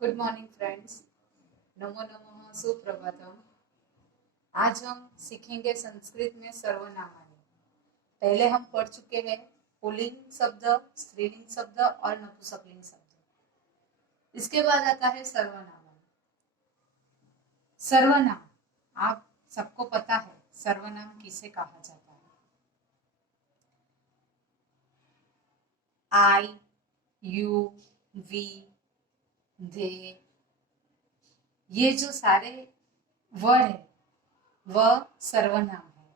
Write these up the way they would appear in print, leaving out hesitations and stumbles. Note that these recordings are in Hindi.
Good morning friends. नमो नमः, सुप्रभातम। आज हम सीखेंगे संस्कृत में सर्वनामानि। पहले हम पढ़ चुके हैं पुल्लिंग शब्द, स्त्रीलिंग शब्द और नपुंसकलिंग शब्द। इसके बाद आता है सर्वनाम। सर्वनाम आप सबको पता है सर्वनाम किसे कहा जाता है। आई, यू, वी, दे, ये जो सारे वर्ड है वह सर्वनाम है,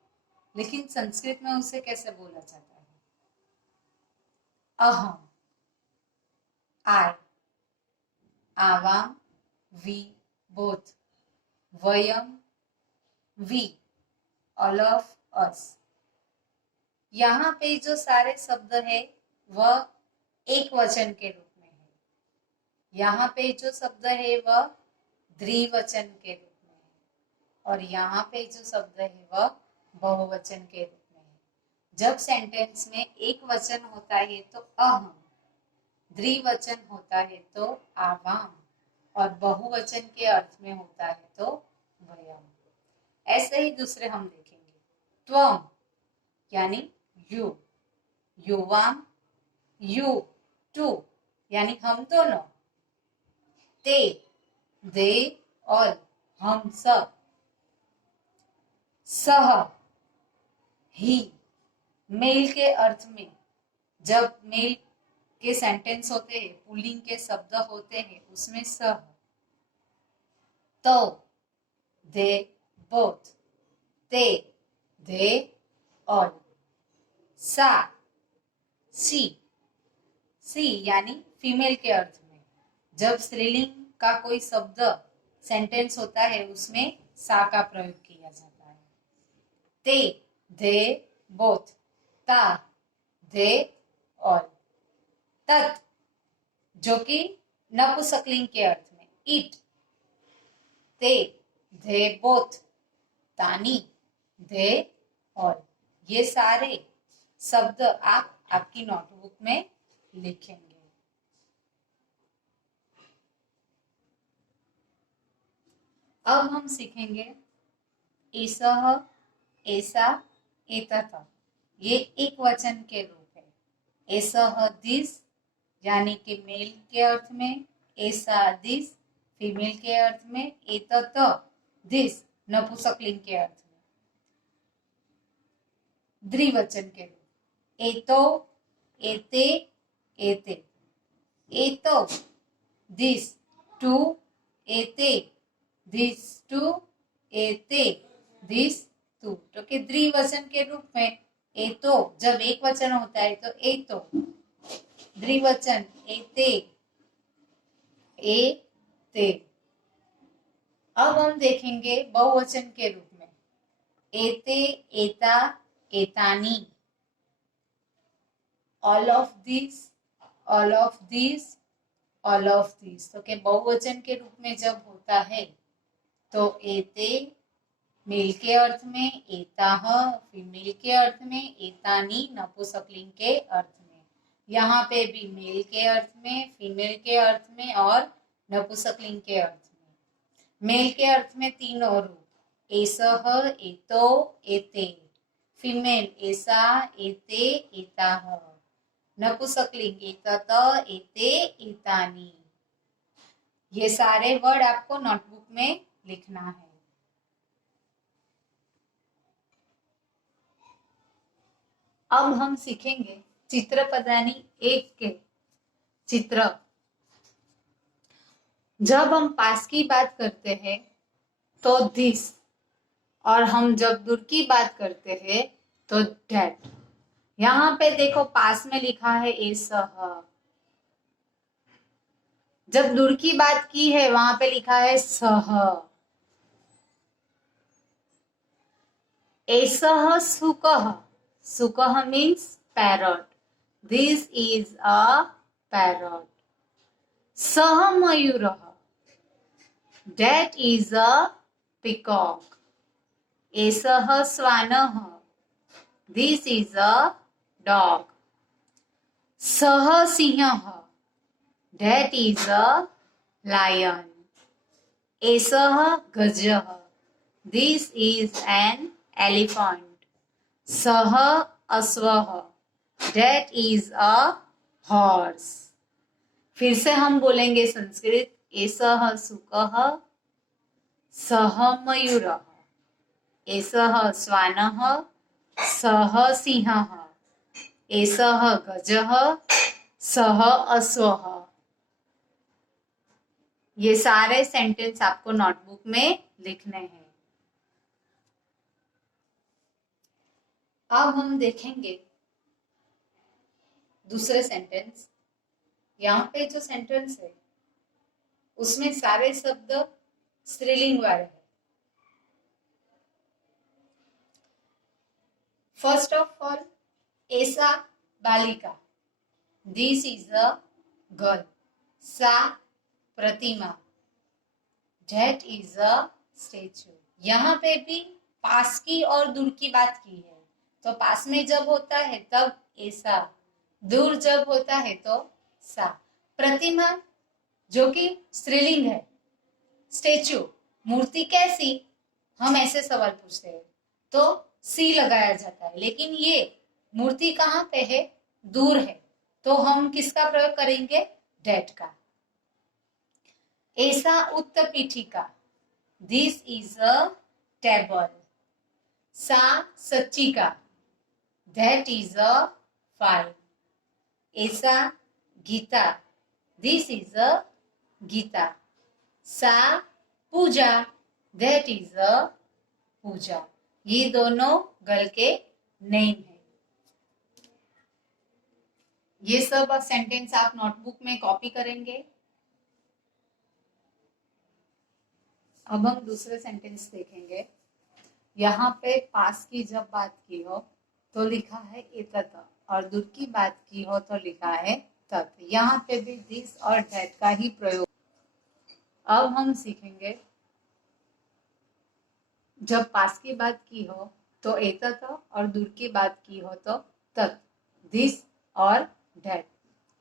लेकिन संस्कृत में उसे कैसे बोला जाता है? अहम, आई, आवाम, we, both, Vayam, we, all of us. यहाँ पे जो सारे शब्द है वह एक वचन के रूप में है। यहाँ पे जो शब्द है वह द्विवचन के रूप में है और यहाँ पे जो शब्द है वह बहुवचन के रूप में है। जब सेंटेंस में एक वचन होता है तो अहम, द्विवचन होता है तो आवाम और बहुवचन के अर्थ में होता है तो वयम। ऐसे ही दूसरे हम देखेंगे। त्वम यानी यू, युवाम, यू, टू यानी हम दोनों, ते, दे और हम सब, सह, ही, मेल के अर्थ में जब मेल के सेंटेंस होते हैं, पुल्लिंग के शब्द होते हैं, उसमें सह, तो, दे, बोथ, ते, दे, ऑल, सा, सी, सी यानी फीमेल के अर्थ में जब स्त्रीलिंग का कोई शब्द सेंटेंस होता है उसमें सा का प्रयोग किया जाता है। ते, दे, बोथ, ता, दे, ऑल, तत् जो कि नपुंसकलिंग के अर्थ में, इट, ते, दे, बोथ, तानी, दे, ऑल। ये सारे शब्द आप आपकी नोटबुक में लिखेंगे। अब हम सीखेंगे एसह, ऐसा, एतत्। ये एक वचन के रूप है। एसह दिस यानी कि मेल के अर्थ में, ऐसा दिस फीमेल के अर्थ में, एतत् दिस नपुंसकलिंग के अर्थ में, द्विवचन के रूप। एतो, एते, एते, एतो दिस टू, एते दिस टू, एते दिस टू, तो कि द्विवचन के रूप में एतो जब एक वचन होता है तो एतो, द्विवचन एते, एते। अब हम देखेंगे बहुवचन के रूप में एते, एता, एतानी, all of this, all of this, all of this. तो कि बहुवचन के रूप में जब होता है तो एते मेल के अर्थ में, एताह फीमेल के अर्थ में, एतानी नपुंसकलिंग के अर्थ में। यहाँ पे भी मेल के अर्थ में, फीमेल के अर्थ में और नपुंसकलिंग के अर्थ में। मेल के अर्थ में तीन और रूप, एसह, एतो, एते, फीमेल ऐसा, एते, एताह, नपुंसकलिंग एतत्, एते, एतानी। ये सारे वर्ड आपको नोटबुक में लिखना है। अब हम सीखेंगे चित्रपदानी एक के चित्र। जब हम पास की बात करते हैं तो दिस, और हम जब दूर की बात करते हैं तो डेट। यहाँ पे देखो पास में लिखा है एसह, जब दूर की बात की है वहां पे लिखा है सह। एसह सुकः, सुकः means parrot, this is a parrot. सह मयूरः, that is a peacock. एसह श्वानः, this is a dog. सह सिंहः, that is a lion. एषः गजः. This is an elephant. सः अश्वः. That is a horse. फिर से हम बोलेंगे संस्कृत. एषः शुकः. सः मयूरः. एषः श्वानः. सः सिंहः. एषः गजः. सः अश्वः. ये सारे सेंटेंस आपको नोटबुक में लिखने हैं. अब हम देखेंगे दूसरे सेंटेंस. यहाँ पे जो सेंटेंस है उसमें सारे शब्द स्त्रीलिंग वाले हैं. फर्स्ट ऑफ ऑल, ऐसा बालिका. This is a girl. सा प्रतिमा. That is a statue. यहाँ पे भी पास की और दूर की बात की है. तो पास में जब होता है तब ऐसा, दूर जब होता है तो सा. प्रतिमा जो कि स्त्रीलिंग है. स्टेच्यू मूर्ति कैसी, हम ऐसे सवाल पूछते हैं तो सी लगाया जाता है. लेकिन ये मूर्ति कहाँ पे है, दूर है, तो हम किसका प्रयोग करेंगे, डेट का. ऐसा उत्तपीठिका. This is a table. सा सच्चिका. That is a file. ऐसा Gita. This is a Gita. सा पूजा. दैट इज अ पूजा. ये दोनों गर्ल के नेम है. ये सब सेंटेंस आप नोटबुक में कॉपी करेंगे. अब हम दूसरे सेंटेंस देखेंगे. यहाँ पे पास की जब बात की हो तो लिखा है एतत, और दूर की बात की हो तो लिखा है तत्. यहाँ पे भी दिस और दैट का ही प्रयोग. अब हम सीखेंगे जब पास की बात की हो तो एतत और दूर की बात की हो तो तत्. दिस और दैट.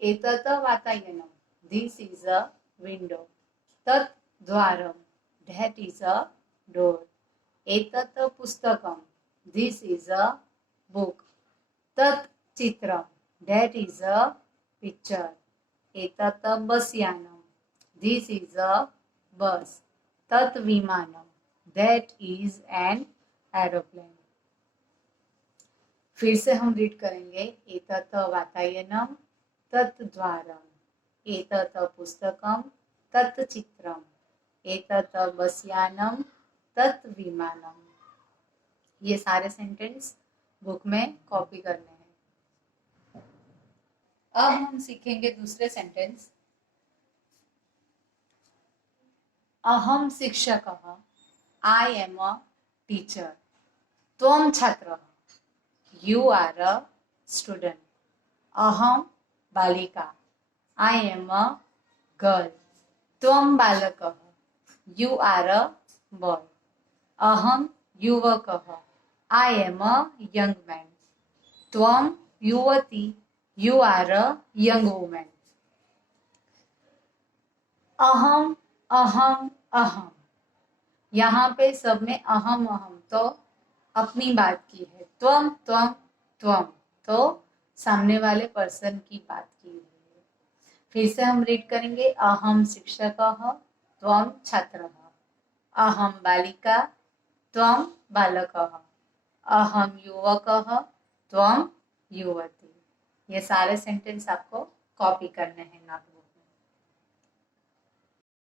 एतत वातायनम. This is a window. तत् द्वारम. That is a door. एतत् पुस्तकम. This is a book. तत् चित्रम. That is a picture. एतत् बसयानम. This is a bus. तत् विमानम. That is an aeroplane. फिर से हम रीड करेंगे. एतत् वातायनम. तत् द्वारम. एतत् पुस्तकम. तत् चित्रम. एतत् बसयानम. तत् विमानम. ये सारे सेंटेंस बुक में कॉपी करने हैं. अब हम सीखेंगे दूसरे सेंटेंस. अहम शिक्षकः. I am a teacher. त्वं छात्रः. You are a student. अहम बालिका. I am a girl. त्वं बालकः. You are a boy. अहम युवकः. I am a young man. त्वं युवती. You are a young woman. अहम अहम अहम. यहाँ पे सब में अहम अहम तो अपनी बात की है. त्वं त्वं त्वं तो सामने वाले पर्सन की बात की है. फिर से हम रीड करेंगे. अहम शिक्षकः. त्वं छात्रः. अहम बालिका. त्वं बालकः. अहम युवकः. त्वं युवती. ये सारे सेंटेंस आपको कॉपी करने हैं नोटबुक